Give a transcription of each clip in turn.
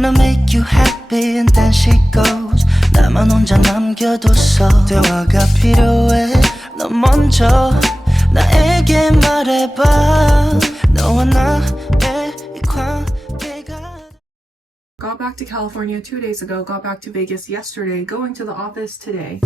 Tryna make you happy and then she goes. 나만 혼자 남겨뒀어. 대화가 필요해. 너 먼저 나에게 말해봐. 너와 나의 이 관계가. Got back to California 2 days ago, got back to Vegas yesterday, going to the office today.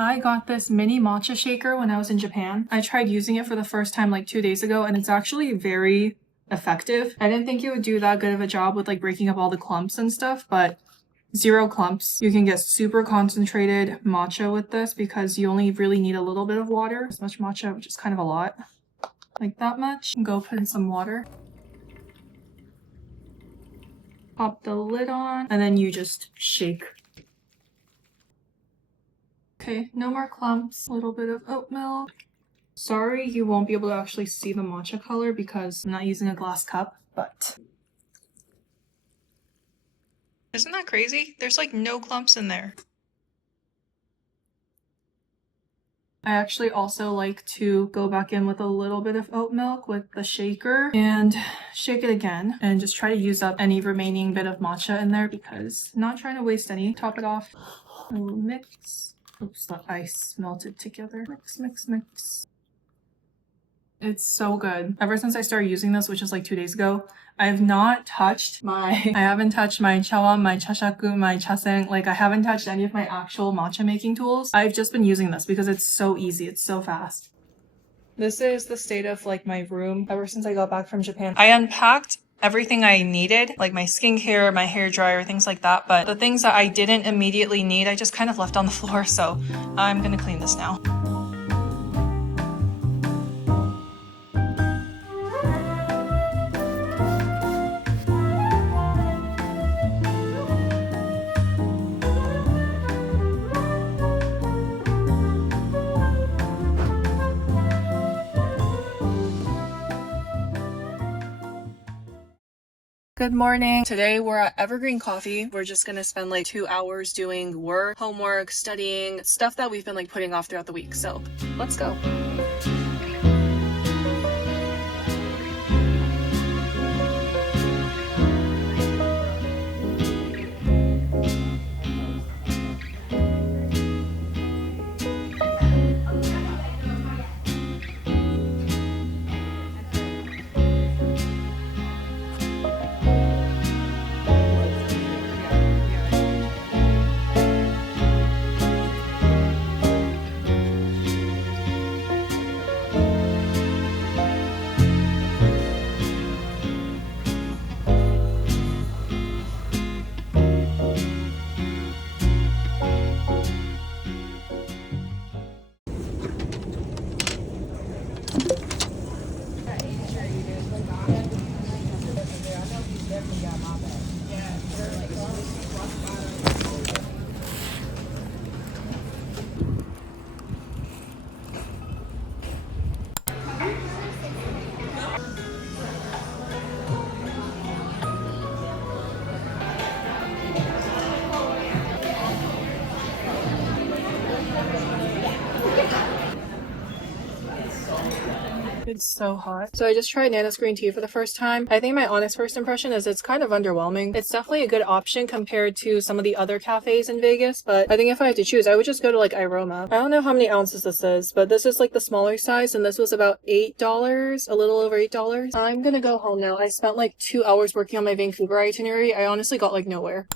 I got this mini matcha shaker when I was in Japan. I tried using it for the first time like 2 days ago and it's actually very effective. I didn't think it would do that good of a job with like breaking up all the clumps and stuff, but zero clumps. You can get super concentrated matcha with this because you only really need a little bit of water. This much matcha, which is kind of a lot. Like that much. Go put in some water. Pop the lid on and then you just shake. Okay, no more clumps. A little bit of oat milk. Sorry, you won't be able to actually see the matcha color because I'm not using a glass cup, but... Isn't that crazy? There's like no clumps in there. I actually also like to go back in with a little bit of oat milk with the shaker and shake it again and just try to use up any remaining bit of matcha in there because I'm not trying to waste any. Top it off. A little mix. Oops, the ice melted together. Mix, mix, mix. It's so good. Ever since I started using this, which is like 2 days ago, I haven't touched my chawan, my chashaku, my chaseng. Like I haven't touched any of my actual matcha making tools. I've just been using this because it's so easy. It's so fast. This is the state of like my room ever since I got back from Japan. I unpacked everything I needed, like my skincare, my hair dryer, things like that. But the things that I didn't immediately need, I just kind of left on the floor. So I'm gonna clean this now. Good morning. Today we're at Evergreen Coffee. We're just gonna spend like 2 hours doing work, homework, studying, stuff that we've been like putting off throughout the week. So let's go. It's so hot. So I just tried Nana's green tea for the first time. I think my honest first impression is it's kind of underwhelming. It's definitely a good option compared to some of the other cafes in Vegas, but I think if I had to choose, I would just go to like Iroma. I don't know how many ounces this is, but this is like the smaller size and this was about $8, a little over $8. I'm gonna go home now. I spent like 2 hours working on my Vancouver itinerary. I honestly got like nowhere.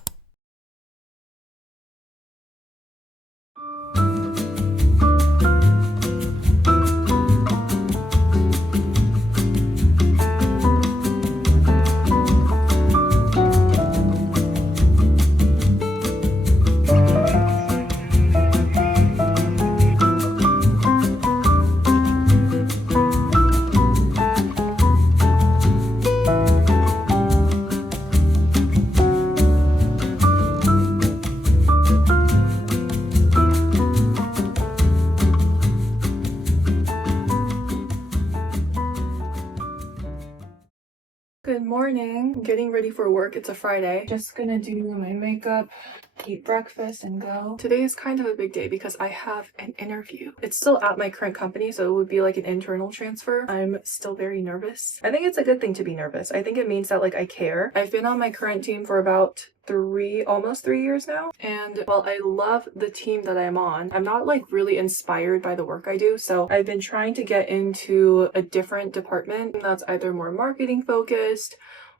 morning. I'm getting ready for work. It's a Friday. Just gonna do my makeup, eat breakfast, and go. Today is kind of a big day because I have an interview. It's still at my current company, so it would be like an internal transfer. I'm still very nervous. I think it's a good thing to be nervous. I think it means that like I care. I've been on my current team for about almost 3 years now, and while I love the team that I'm on, I'm not like really inspired by the work I do. So I've been trying to get into a different department that's either more marketing focused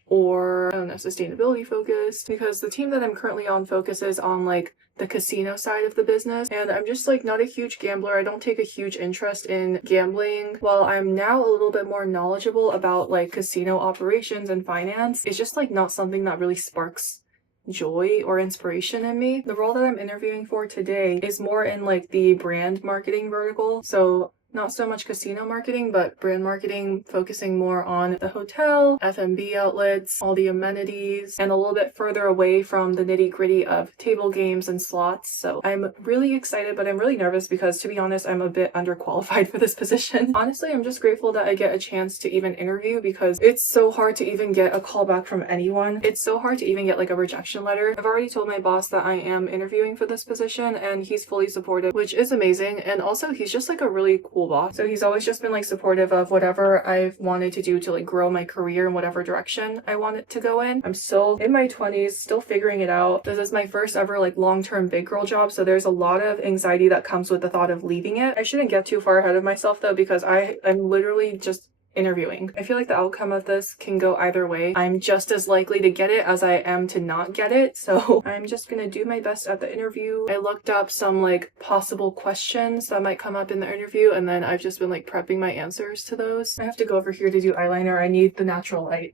or I don't know, sustainability focused, because the team that I'm currently on focuses on like the casino side of the business, and I'm just like not a huge gambler. I don't take a huge interest in gambling. While I'm now a little bit more knowledgeable about like casino operations and finance, it's just like not something that really sparks joy or inspiration in me. The role that I'm interviewing for today is more in like the brand marketing vertical, so not so much casino marketing, but brand marketing, focusing more on the hotel, F&B outlets, all the amenities, and a little bit further away from the nitty-gritty of table games and slots. So I'm really excited, but I'm really nervous because, to be honest, I'm a bit underqualified for this position. Honestly, I'm just grateful that I get a chance to even interview because it's so hard to even get a call back from anyone. It's so hard to even get like a rejection letter. I've already told my boss that I am interviewing for this position, and he's fully supportive, which is amazing. And also, he's just like a really cool boss. So he's always just been like supportive of whatever I've wanted to do to like grow my career in whatever direction I want it to go in. I'm still in my 20s, still figuring it out. This is my first ever like long-term big girl job, so there's a lot of anxiety that comes with the thought of leaving it. I shouldn't get too far ahead of myself though, because I'm literally just interviewing. I feel like the outcome of this can go either way. I'm just as likely to get it as I am to not get it, so I'm just gonna do my best at the interview. I looked up some like possible questions that might come up in the interview, and then I've just been like prepping my answers to those. I have to go over here to do eyeliner. I need the natural light.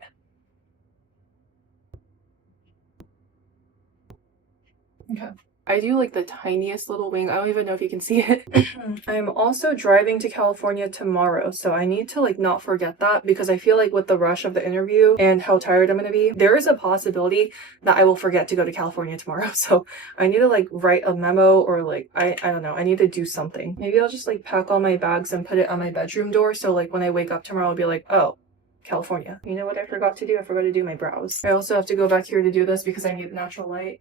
Okay. I do like the tiniest little wing. I don't even know if you can see it. I'm also driving to California tomorrow, so I need to like not forget that, because I feel like with the rush of the interview and how tired I'm gonna be, there is a possibility that I will forget to go to California tomorrow. So I need to like write a memo, or like I don't know, I need to do something. Maybe I'll just like pack all my bags and put it on my bedroom door, so like when I wake up tomorrow I'll be like, oh, California. You know what I forgot to do? I forgot to do my brows. I also have to go back here to do this because I need natural light.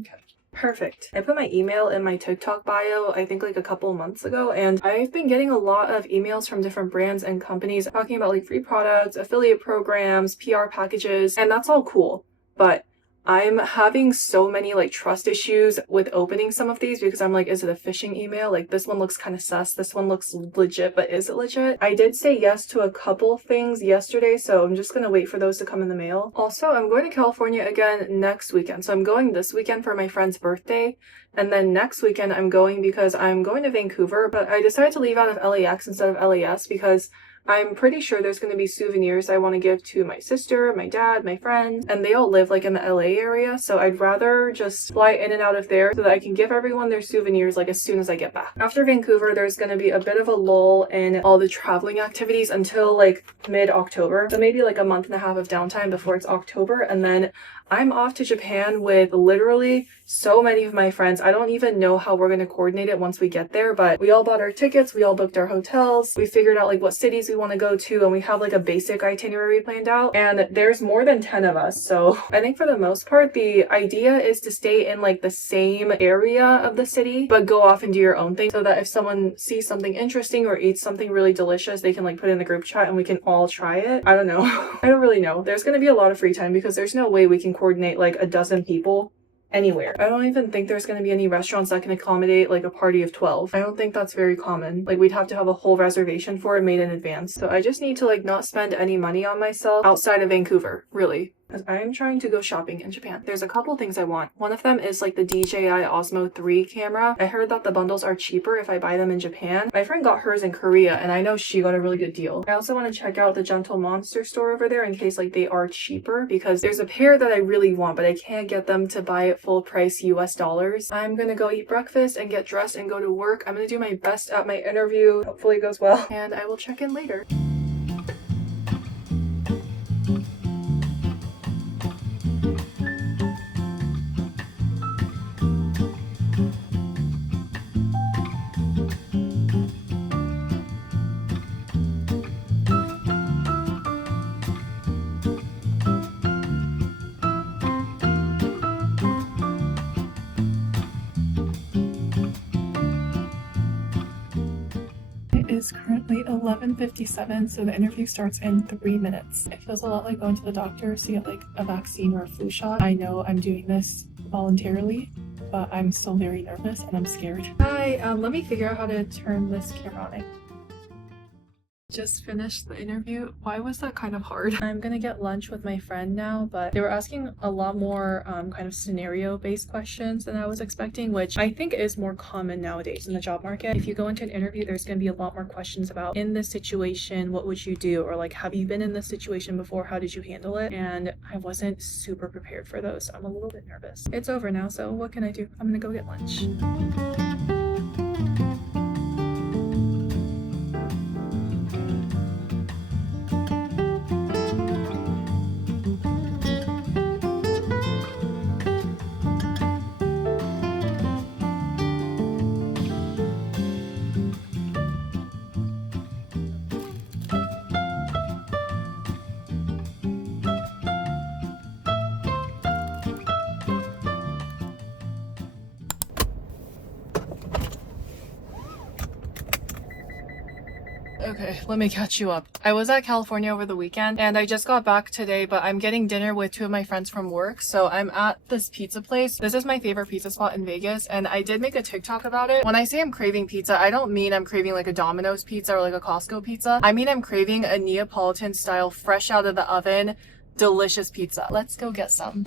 Okay. Perfect. I put my email in my TikTok bio, I think like a couple months ago, and I've been getting a lot of emails from different brands and companies talking about like free products, affiliate programs, PR packages, and that's all cool. But I'm having so many like trust issues with opening some of these because I'm like, is it a phishing email? Like this one looks kind of sus. This one looks legit, but is it legit? I did say yes to a couple things yesterday, so I'm just gonna wait for those to come in the mail. Also, I'm going to California again next weekend. So I'm going this weekend for my friend's birthday, and then next weekend I'm going because I'm going to Vancouver, but I decided to leave out of LAX instead of LAS because I'm pretty sure there's going to be souvenirs I want to give to my sister, my dad, my friends, and they all live like in the LA area, so I'd rather just fly in and out of there so that I can give everyone their souvenirs like as soon as I get back. After Vancouver, there's going to be a bit of a lull in all the traveling activities until like mid-October, so maybe like a month and a half of downtime before it's October, and then I'm off to Japan with literally so many of my friends. I don't even know how we're going to coordinate it once we get there, but we all bought our tickets, we all booked our hotels, we figured out like what cities we want to go to, and we have like a basic itinerary planned out, and there's more than 10 of us. So I think for the most part, the idea is to stay in like the same area of the city, but go off and do your own thing, so that if someone sees something interesting or eats something really delicious, they can like put it in the group chat and we can all try it. I don't know. I don't really know. There's going to be a lot of free time because there's no way we can coordinate like a dozen people anywhere. I don't even think there's going to be any restaurants that can accommodate like a party of 12. I don't think that's very common. Like we'd have to have a whole reservation for it made in advance. So I just need to like not spend any money on myself outside of Vancouver, really. As I am trying to go shopping in Japan. There's a couple things I want. One of them is like the DJI Osmo 3 camera. I heard that the bundles are cheaper if I buy them in Japan. My friend got hers in Korea, and I know she got a really good deal. I also want to check out the Gentle Monster store over there in case like they are cheaper, because there's a pair that I really want, but I can't get them to buy it full price US dollars. I'm gonna go eat breakfast and get dressed and go to work. I'm gonna do my best at my interview. Hopefully it goes well, and I will check in later. is currently 11:57, so the interview starts in 3 minutes. It feels a lot like going to the doctor to get like a vaccine or a flu shot. I know I'm doing this voluntarily, but I'm still very nervous and I'm scared. Hi, let me figure out how to turn this camera on. Just finished the interview. Why was that kind of hard? I'm gonna get lunch with my friend now, but they were asking a lot more kind of scenario-based questions than I was expecting, which I think is more common nowadays in the job market. If you go into an interview, there's gonna be a lot more questions about, in this situation, what would you do? Or like, have you been in this situation before? How did you handle it? And I wasn't super prepared for those, so I'm a little bit nervous. It's over now, so what can I do? I'm gonna go get lunch. Okay, let me catch you up. I was at California over the weekend and I just got back today, but I'm getting dinner with 2 of my friends from work. So I'm at this pizza place. This is my favorite pizza spot in Vegas and I did make a TikTok about it. When I say I'm craving pizza, I don't mean I'm craving like a Domino's pizza or like a Costco pizza. I mean I'm craving a Neapolitan style, fresh out of the oven, delicious pizza. Let's go get some.